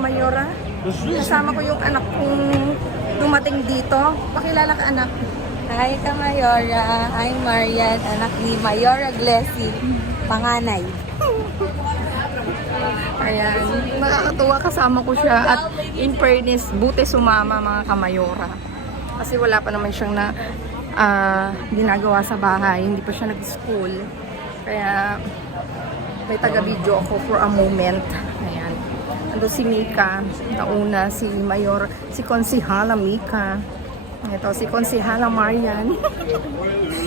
Kamayora. Kasama ko yung anak kong dumating dito. Pakilala ka, anak. Hi, Kamayora. Hi, Marian. Anak ni Mayora Glessy. Panganay. Ayan. Nakakatuwa, kasama ko siya. At in fairness, buti sumama mga Kamayora. Kasi wala pa naman siyang ginagawa sa bahay. Hindi pa siya nag-school. Kaya may taga-video ako for a moment. Ayan. Ando si Mika. Nauna si Mayor, si Konsihala Mika. Ito si Konsihala Marian.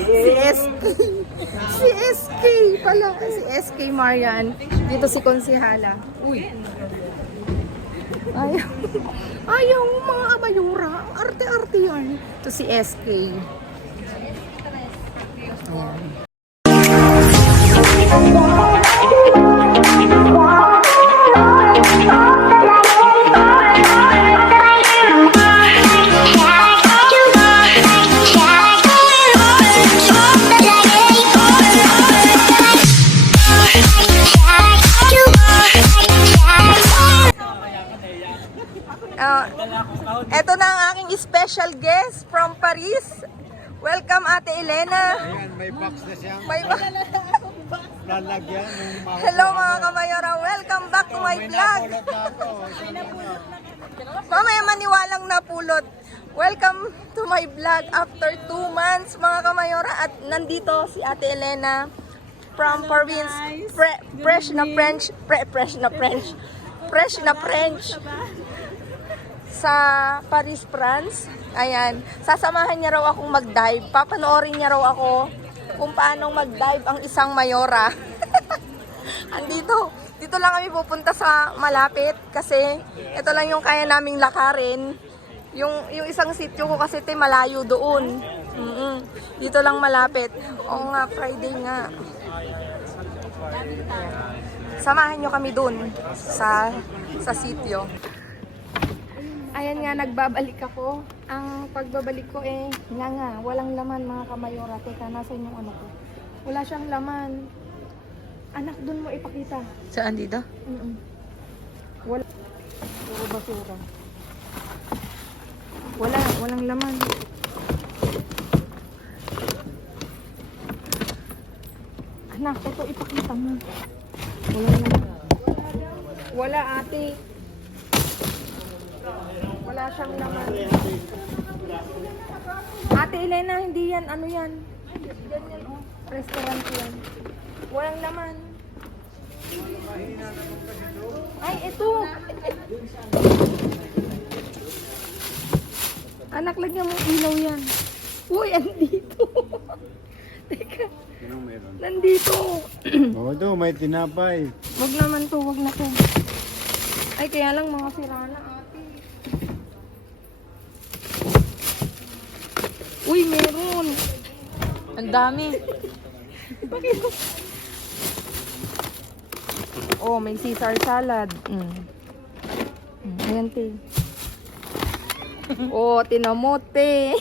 Si SK. Si SK pala. Si SK Marian. Dito si Konsihala. Uy. Ayaw. Ayaw mga Kamayora. Arte-arte yan. Ito si SK. Ayan. Ito na ang aking special guest from Paris. Welcome, Ate Elena. Ayan, may box na siya. May Lalagyan. Hello mga Kamayora. Welcome back to my vlog. Mamaya maniwalang napulot. Welcome to my vlog after 2 months mga Kamayora. At nandito si Ate Elena from Paris. Fresh na French. Sa Paris, France. Ayan. Sasamahan niya raw akong mag-dive. Papanoorin niya raw ako kung paano mag-dive ang isang Mayora. Andito. Dito lang kami pupunta sa malapit kasi ito lang yung kaya naming lakarin. Yung isang sityo ko kasi malayo doon. Dito lang malapit. Oo nga, Friday nga. Samahan niyo kami doon sa sityo. Ayan nga, nagbabalik ako. Ang pagbabalik ko walang laman mga Kamayora. Teka, nasan yung ano ko? Wala siyang laman. Anak, dun mo ipakita. Saan dito? Wala. Puro basura. Walang laman. Anak, ito ipakita mo. Walang laman. Wala, ate. Wala siyang laman. Ate Elena, hindi yan. Ano yan? Ganyan, oh. Restaurant yan. Walang laman. Ay, ito. Anak, lagyan mo ilaw yan. Uy, andito. Teka. Nandito. Ito, may tinapay. Wag naman to, wag na to. Ay, kaya lang mga sirana, ate. Uy, meron. Ang dami. Oh, may Caesar salad. Ayan, te. Oh, tinamote.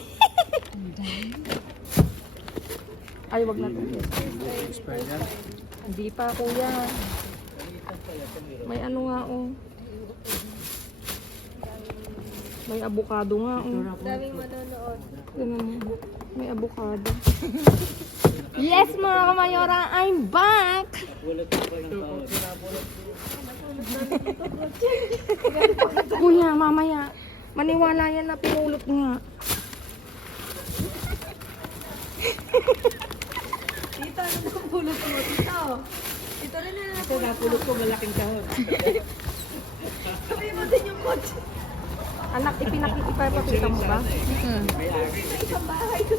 Ay, wag na to. Hindi pa, kuya. May ano nga, oh. May avocado nga, oh. Daming manonood. May avocado. Yes, mga Kamayora, I'm back! Kuya, mamaya. Maniwala yan na pinulot nga. Dito, ano ang pulot mo? Dito. Dito rin na. Ito na, pulot ko malaking kahon. Sabi mo din yung kotse. Anak, ipapakita mo ba? Isang bahay ko.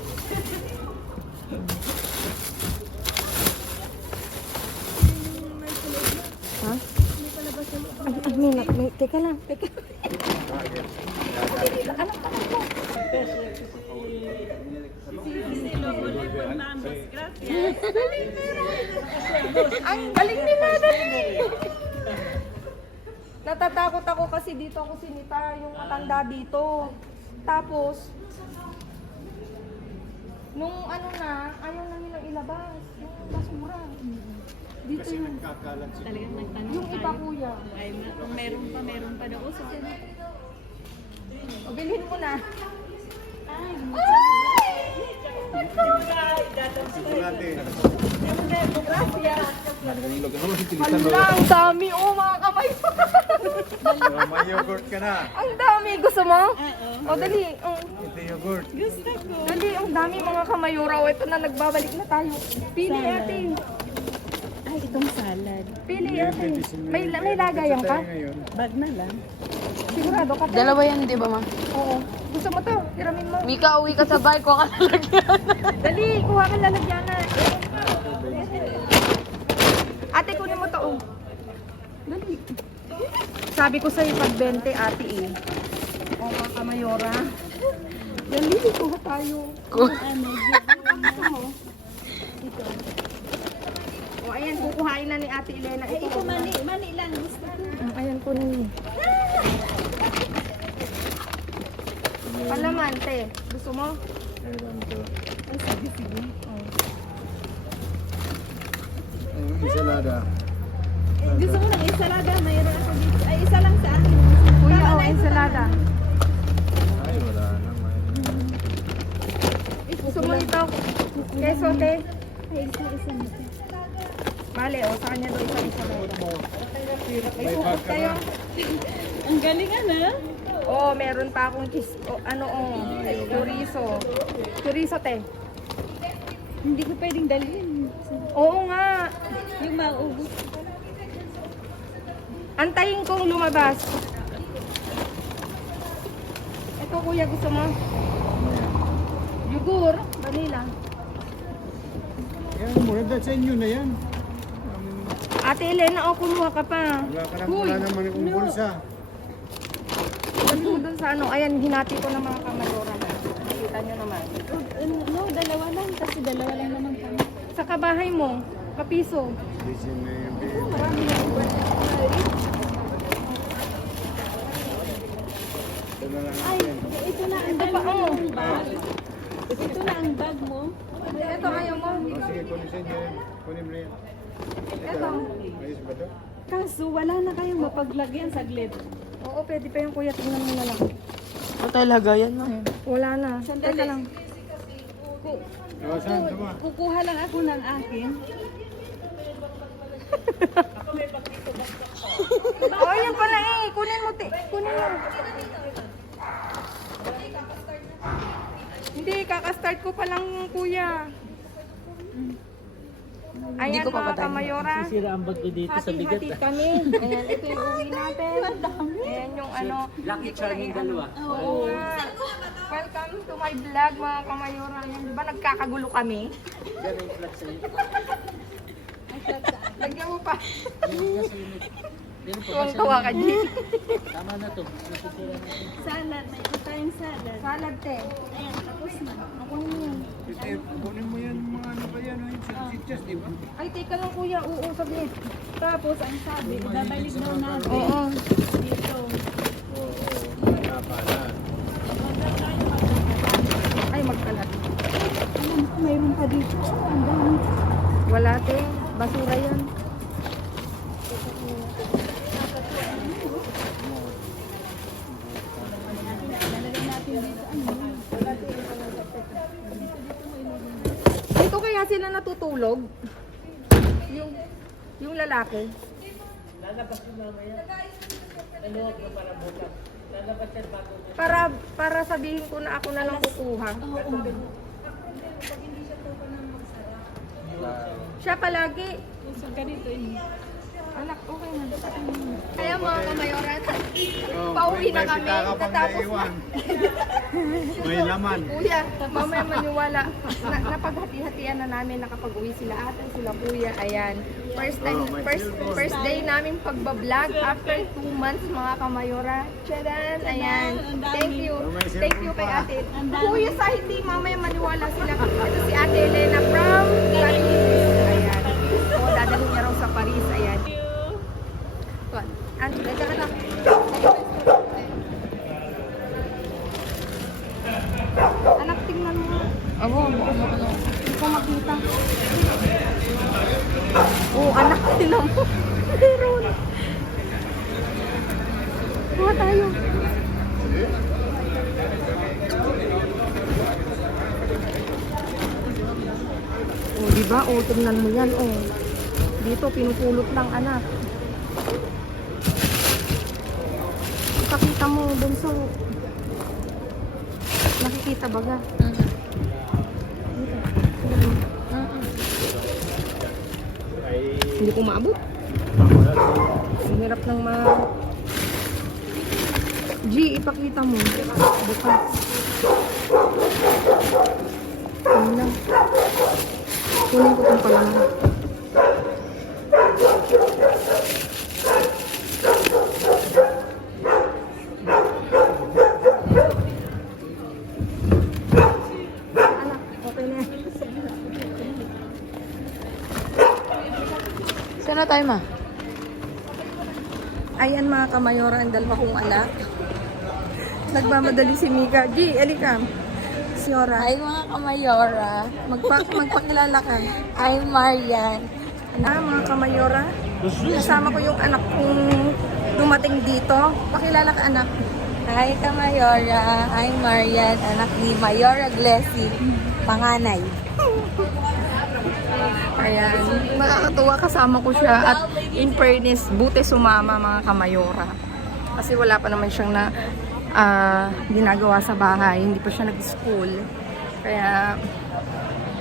Ha? May teka lang. Anak ko. Ang galing ni Madali. Natatakot ako kasi dito ako sinita yung matanda dito. Tapos, nung ano na, ayaw na nilang ilabas yung basura. Kasi nagkakalat siguro. Talagang nagtanong Yung iba kuya. Ay, kung meron pa daw. So, O, bilhin mo na. Chocolate. Hala, ang dami. Oh, mga kamay. Oh, may yogurt ka na. Ang dami. Gusto mo? oo. O, dali. Ito yogurt. Gusto ko. Dali, ang dami mga kamayura. O, ito na, nagbabalik na tayo. Pili Salad. ate. Ay, itong salad. Pili ate. May lagayan ka? Ngayon. Bag na lang. Sigurado ka pa? Dalawa yan, di ba, ma? Oo. Gusto mo to? Tiramin mo. Mika, uwi ka sa bahay ko ka lalagyan. Dali, kuha ka lalagyanan. Ate, kunin mo to. Oh. Dali. Sabi ko sa'yo pag 20, ate eh. O, mga kamayora. Dali, kuha tayo. Ano, O, ayan, kukuhain na ni ate Elena. ay, ito mani lang. Gusto ko. Ayan, kunin mo. Palaman, te. Gusto mo? Meron to. Ay, sige. Ensalada. Gusto mo ng ensalada? Mayroon ako dito. Ay, isa lang sa akin. Kuya, Tama o, na, ito ensalada. Ay, wala naman. Gusto mo ito? Keso, te? Ay, isa nito. Bale, o, sa kanya doon isa. May bag ka ba? Ang galing ano? Oh, meron pa akong cheese. Oh, chorizo. Chorizo, te. Hindi ko pwedeng dalhin. Oo nga. Yung mauubos. Antayin kong lumabas. Ito, kuya, gusto mo? Yugur. Vanilla. Yan, mura dahil sa inyo na yan. Ate Elena, o, kumuha ka pa. Wala naman yung bulsa. Sabi mo dun sa ano, ayan, hinati ko ng mga kamayora. Nakita nyo naman. No, dalawa lang. Kasi dalawa lang naman kami. Sa kabahay mo, kapiso. Bisin na yung bill. Marami na yung Ito na lang Ay, natin. ito na ang Ito pa, oh. bag. Ito na ang bag mo. Ito, ayaw mo. Oh, sige, kunin sa inyo yan. Kunin mo yan. Ito. Ayos ba ito? Kaso wala na kayong mapaglagyan saglit. Oo, pwede pa yung kuya. Tingnan mo na lang. Ano tayo lagayan, ma? Wala na. Teka lang. Oh, saan ito ba? Kukuha lang ako ng akin. Oh, yan pala eh. Kunin mo, te. Kunin mo. Hindi, kakastart ko pa lang, kuya. Ayan, ko pa mga patayin. kamayora. Sira ang bag ko dito sa bigat. Hati-hati kami. Ayan, ito yung uwi natin. Ayan yung ano. Lucky charm yung dalawa. Oo nga. Welcome to my vlog, mga kamayora. Ayan, di ba nagkakagulo kami? Lagyan mo pa. Tuwang-tawa ka, G. Tama na to. Nasisira na to. Salad. Mayroon tayong salad. Salad, te. Ayan, tapos na. Ako yun. Kasi kunin mo yan, mga ano ba yan, yung salsichas, di ba? Ay, teka lang, kuya. Oo, sabi. Tapos, ang sabi, babalik daw natin Oo. dito. Wala pala. Ay, magkalat. Alam ko, mayroon pa dito. Ang dami. Wala, te. Basura yan. Nalagay natin dito. Dito kaya sila natutulog? Yung lalaki. Para sabihin ko na ako na lang kukuha. Siya palagi. So, ganito yun. Anak, okay na. Kaya mga kamayoran, Oh, pauwi na may kami. pita ka pang Natapos na. naiwan. May laman. Kuya, mamaya maniwala. Napaghati-hatian na namin nakapag-uwi sila ate, sila kuya. Ayan. First day namin pagbablog after 2 months mga kamayora. Tcharan! Ayan. Thank you. Thank you kay ate. Kuya, sa hindi mamaya maniwala sila. Ito si ate Elena from Paris. Ayan. So, dadalhin niya raw sa Paris. Ayan. Anak. Anak, tingnan mo. Ako, Hindi ko makita. Oh, anak, Kuha tayo. Oh, diba? Oh, tingnan mo yan. Oh. Dito, pinupulot lang, anak. Ipakita mo, bunso. Nakikita baga? Hindi ko maabot. Ang hirap ng G, ipakita mo. Bukas. Ano lang. Kunin ko itong palaman. Anak, okay na. Saan na tayo, ma? Ayan mga kamayora, ang dalawa kong anak. Nagmamadali si Mika. G, alika. Si Yora. Hi, mga kamayora. Magpakilala ka. I'm Marian. Mga kamayora. Kasama ko yung anak kong dumating dito. Pakilala ka, anak. Hi, kamayora. I'm Marian, anak ni Mayora Glessy, panganay. Ayan. Nakakatuwa, kasama ko siya. At in fairness, buti sumama mga kamayora. Kasi wala pa naman siyang ginagawa sa bahay. Hindi pa siya nag-school. Kaya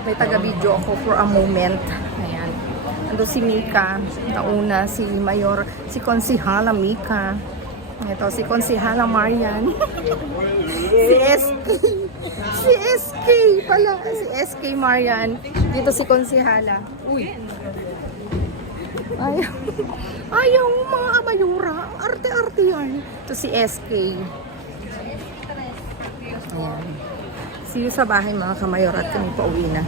may taga-video ako for a moment. Ayan. Ando si Mika. Nauna si Mayor, si Konsihala Mika. Ito si Konsihala Marian. Si SK. Si SK pala. Si SK Marian. Dito si Konsihala. Uy. Ayaw. Ayaw mga kamayora. Arte-arte yan. Ito si SK. Ayan. See you sa bahay mga kamayora at kami pauwi na.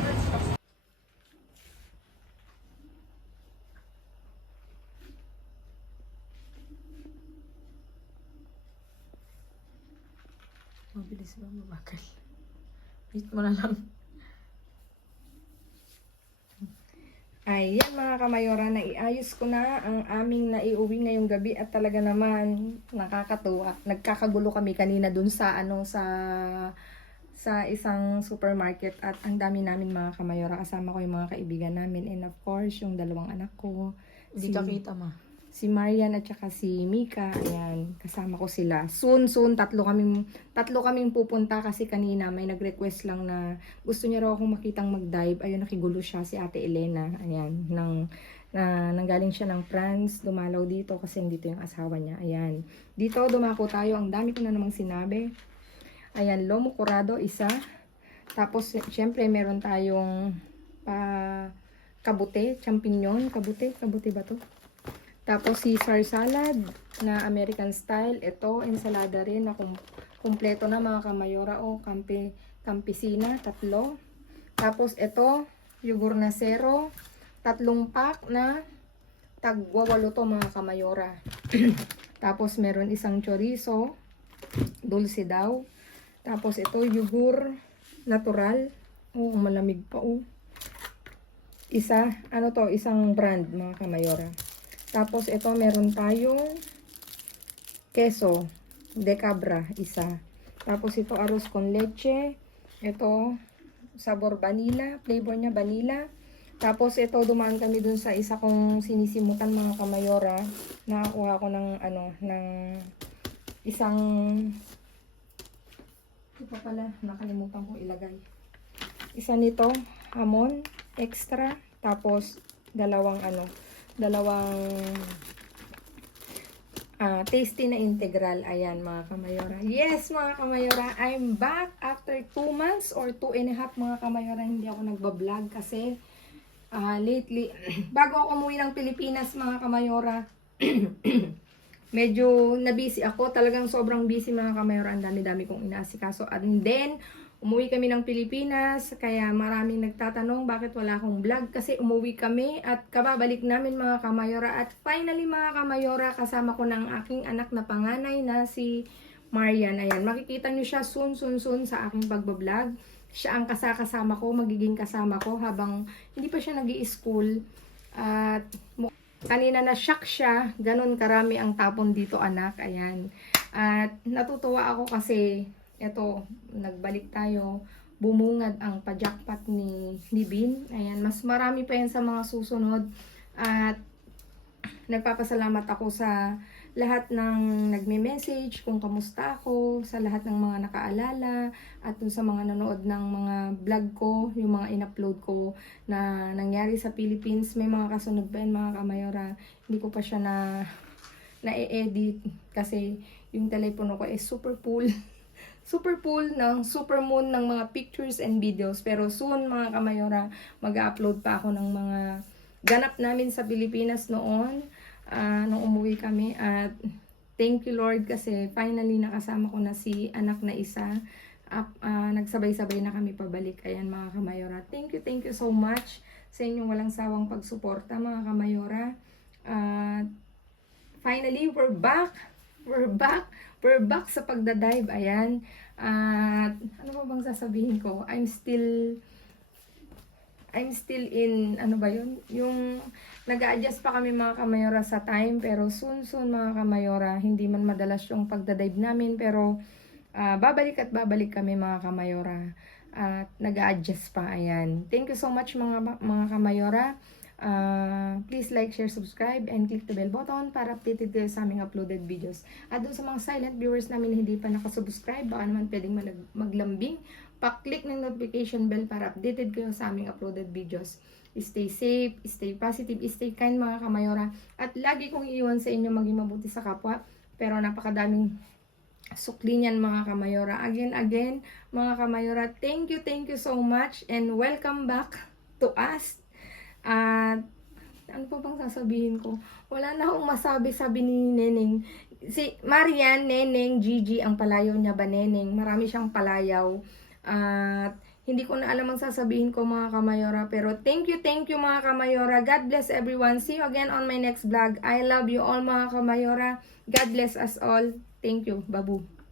Mabilis ba mabagal? Wait mo na lang. Ayan mga kamayora, naiayos ko na ang aming naiuwi ngayong gabi at talaga naman nakakatuwa. Nagkakagulo kami kanina dun sa sa isang supermarket at ang dami namin mga kamayora. Kasama ko yung mga kaibigan namin and of course yung dalawang anak ko. Hindi ka kita, ma. Si Marian at saka si Mika. Ayan, kasama ko sila. Soon, tatlo kaming pupunta kasi kanina may nag-request lang na gusto niya raw akong makitang mag-dive. Ayun, nakigulo siya, si Ate Elena. Ayan, nanggaling siya ng France, dumalaw dito kasi dito yung asawa niya. Ayan, dito dumako tayo. Ang dami ko na namang sinabi. Ayan, lomo curado, isa. Tapos, syempre, meron tayong kabute, champignon. Kabute ba to? Tapos Caesar salad na American style. Ito, ensalada rin na kumpleto na mga kamayora. O, campesina, 3. Tapos ito, yugur na zero. 3 pack na tagwa 8 to mga kamayora. Tapos meron isang chorizo. Dulce daw. Tapos ito, yugur natural. Oh, malamig pa oh. Isang brand mga kamayora. Tapos ito meron tayong queso de cabra, isa. Tapos ito arroz con leche. Ito sabor vanilla, flavor niya vanilla. Tapos ito dumaan kami dun sa isa kong sinisimutan mga kamayora. Nakakuha ko ng ng isang ito pa pala, nakalimutan kong ilagay. Isa nito, hamon extra, tapos dalawang tasty na integral. Ayan mga kamayora. Yes mga kamayora, I'm back after 2 months or 2.5 mga kamayora. Hindi ako nagbablog kasi lately, bago ako umuwi ng Pilipinas mga kamayora, medyo na-busy ako. Talagang sobrang busy mga kamayora. Ang dami-dami kong inaasikaso. And then, umuwi kami ng Pilipinas, kaya maraming nagtatanong bakit wala akong vlog. Kasi umuwi kami at kababalik namin mga kamayora. At finally mga kamayora, kasama ko ng aking anak na panganay na si Marian. Ayan, makikita nyo siya soon sa aking pagbablog. Siya ang kasama ko, magiging kasama ko habang hindi pa siya nag-i-school. At kanina na-shock siya, ganun karami ang tapon dito anak. Ayan. At natutuwa ako kasi eto, nagbalik tayo, bumungad ang pa-jackpot ni Bin. Ayan, mas marami pa yan sa mga susunod. At nagpapasalamat ako sa lahat ng nagme-message kung kamusta ako, sa lahat ng mga nakaalala, at dun sa mga nanood ng mga vlog ko, yung mga in-upload ko na nangyari sa Philippines. May mga kasunod pa yan, mga kamayora. Hindi ko pa siya na-edit kasi yung telepono ko is super full. Super full ng super moon ng mga pictures and videos. Pero soon, mga kamayora, mag-upload pa ako ng mga ganap namin sa Pilipinas noon, nung umuwi kami. At thank you Lord kasi finally nakasama ko na si anak na isa. Nagsabay-sabay na kami pabalik. Ayan mga kamayora. Thank you so much sa inyong walang sawang pagsuporta mga kamayora. Finally, we're back. We're back sa pagdadive. Ayan. At ano ba bang sasabihin ko? I'm still in, ano ba yun? Yung nag-a-adjust pa kami mga kamayora sa time, pero soon mga kamayora, hindi man madalas yung pagdadive namin, pero babalik kami mga kamayora. At nag-a-adjust pa, ayan. Thank you so much mga kamayora. Please like, share, subscribe, and click the bell button para updated kayo sa aming uploaded videos. At dun sa mga silent viewers namin na hindi pa nakasubscribe, baka naman pwedeng maglambing, pa-click ng notification bell para updated kayo sa aming uploaded videos. Stay safe, stay positive, stay kind mga kamayora. At lagi kong iiwan sa inyo maging mabuti sa kapwa. Pero napakadaming sukli niyan mga kamayora. Again, mga kamayora, thank you so much and welcome back to us. At ano pa bang sasabihin ko? Wala na akong masabi, sabi ni Neneng. Si Marian, Neneng, Gigi, ang palayaw niya ba Neneng? Marami siyang palayaw. At hindi ko na alam ang sasabihin ko mga kamayora. Pero thank you mga kamayora. God bless everyone. See you again on my next vlog. I love you all mga kamayora. God bless us all. Thank you. Babu.